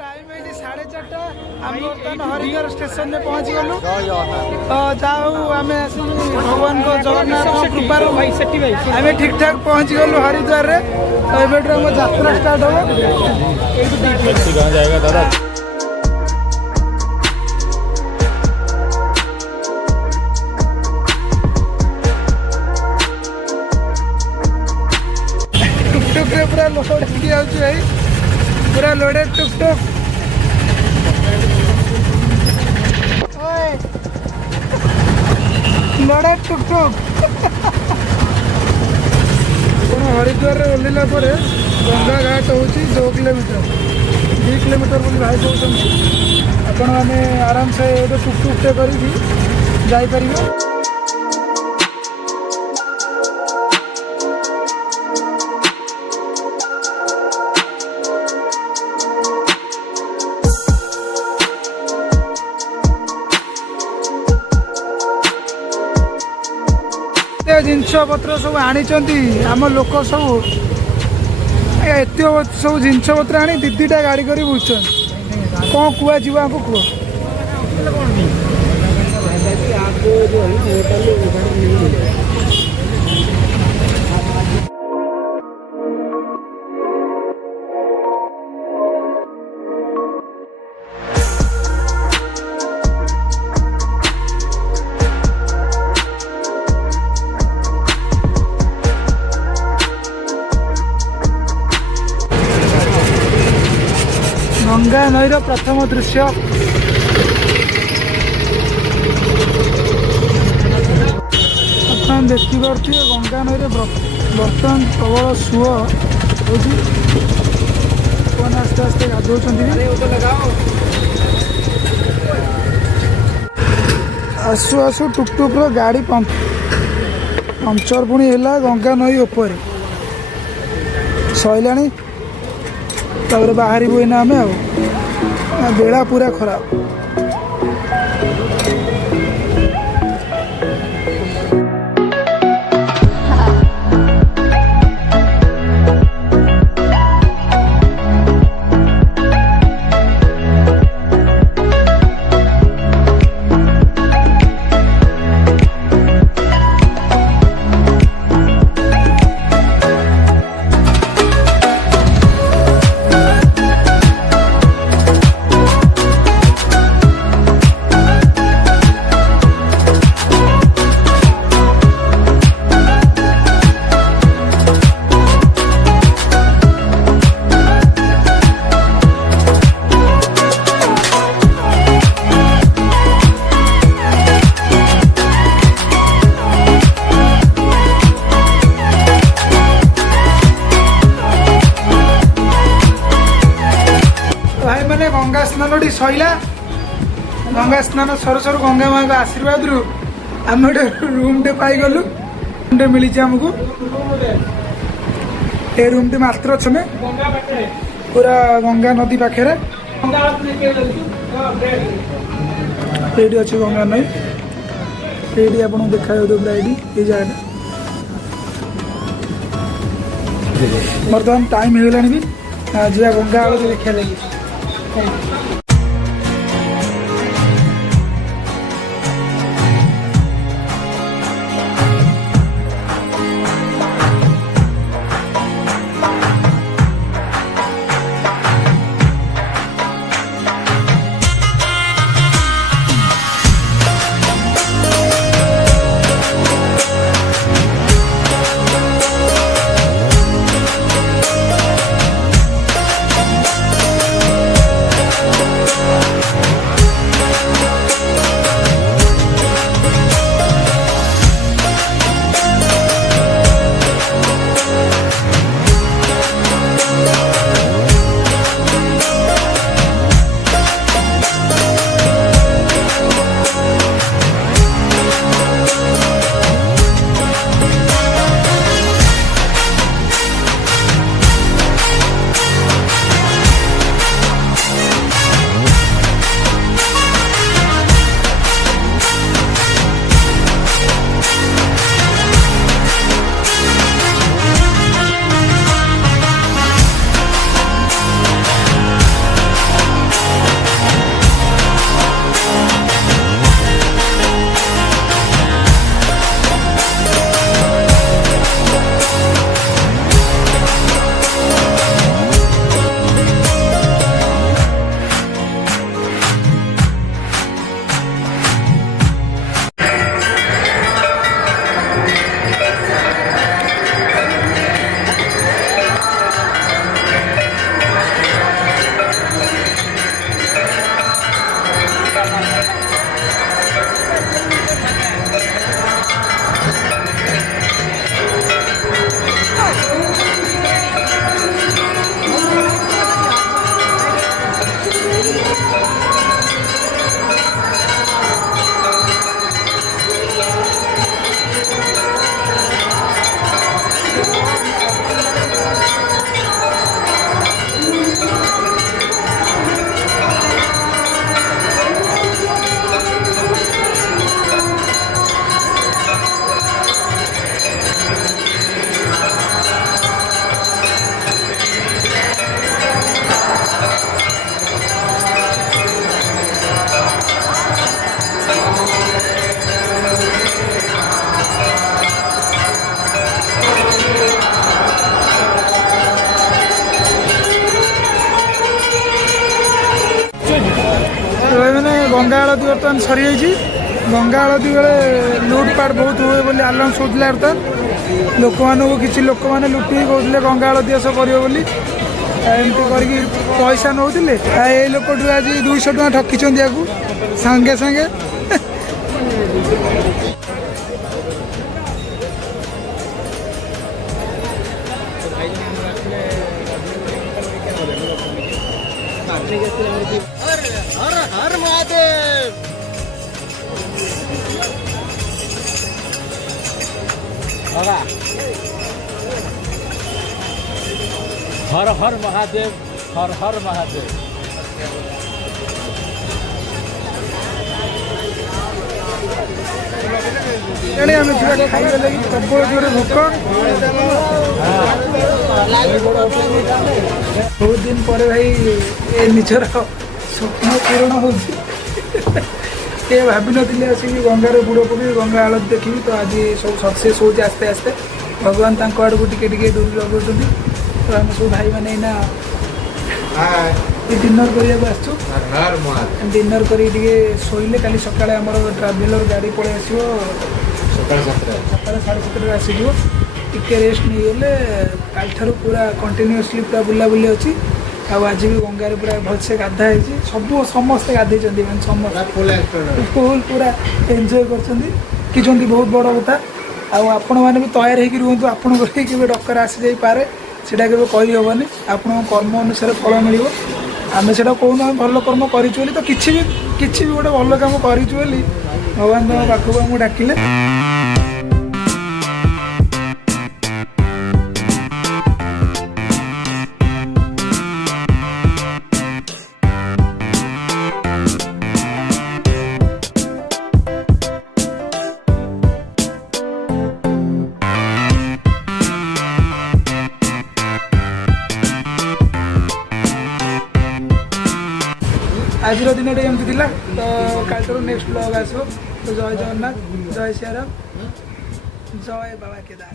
Time है 4:30 हम बर्तमान हरिद्वार स्टेशन में पहुंच गलु तो जाऊ आम भगवान को जगन्नाथ कृपार आम ठीक ठाक पहुंच गलु हरिद्वार रे तो एबेठू हम यात्रा स्टार्ट हो कहाँ जाएगा दादा। टुकटुक रे पूरा लोड किया पूरा loaded tuktuk loaded tuktuk Haridwar ओह्लैला गंगा घाट हूँ 2 किलोमीटर 2 किलोमीटर बोली भाई कहते आपण मैंने आराम से टुकटुक टे कर जिनस पत्र सब आनी आम लोक सब एत सब जिनस पत्र आनी दीटा गाड़ी कर बुझुन कौन कुआ जीवा को कह गंगा नईर प्रथम दृश्य देखिपे गंगा नईर बर्तमान प्रबल सुओ हो आस्ते आस्ते गाधौं आसु आसु टुकटुक गाड़ी पंचर पुणी है गंगा नई उपर सैला तापर बाहर बोना आम बेड़ा पूरा खराब गंगा स्नान सैला गंगा स्नान सर सर गंगा माँ का आशीर्वाद रु आम रूम टे पाईगलु टे मिली आमको ये रूम टे मात्र छे पूरा गंगा नदी पाखे ये अच्छे गंगा नई ये आपको देखा पूरा ये जगह बर्तमान टाइम होगा भी जा गंगा आलू देखा लगी गंगा आलती बर्तमान सरी जाइए गंगा आलती बेले लुटपाट बहुत हुए बोली आलाउंस होता बर्तमान लोक मानू किसी लोक मैंने लुटि कहते गंगा आलती आस कर एमती करके पैसा नौले ये लोक आज 200 टଙ୍କା ठकिंट या सांगे सांगे हर हर महादेव हर हर महादेव हर हर महादेव खाइबा लगी प्रबल जोर भोक बहुत दिन पर भाई निजर स्वप्न पूरण हो भाव नी आसिक गंगार बुड़ पकड़ गंगा आलत देखी तो आज सब सक्सेस हो आस्ते आस्ते भगवान आड़ को टिके डोरी लगे तो आम सब भाई मैंने डिनर करने डिनर कर शोले का सका ट्राभेलर गाड़ी पलि आस सका 7:30 आसो टे रेस्ट नहीं गले काल पूरा कंटिन्यूअसली पूरा बुलाबुली अच्छी आज भी गंगार पूरा भलसे गाधाई सब समस्ते गाधे समस्त फुल पूरा एंजॉय कर बहुत बड़ कथा आपण मैंने भी तैयार होकर रुहतु आपण डकर आसी जापे सीटा के हेनी आप कर्म अनुसार फल मिल आम से कहूना भल कर्म करूँ तो किसी भी गोटे भल कम करूँ भगवान तुम पाखक आमको डाकिले आज दिन एमती था तो कल नेक्स्ट ब्लॉग आसो तो जय जगन्नाथ जय सियाराम जय बाबा केदार।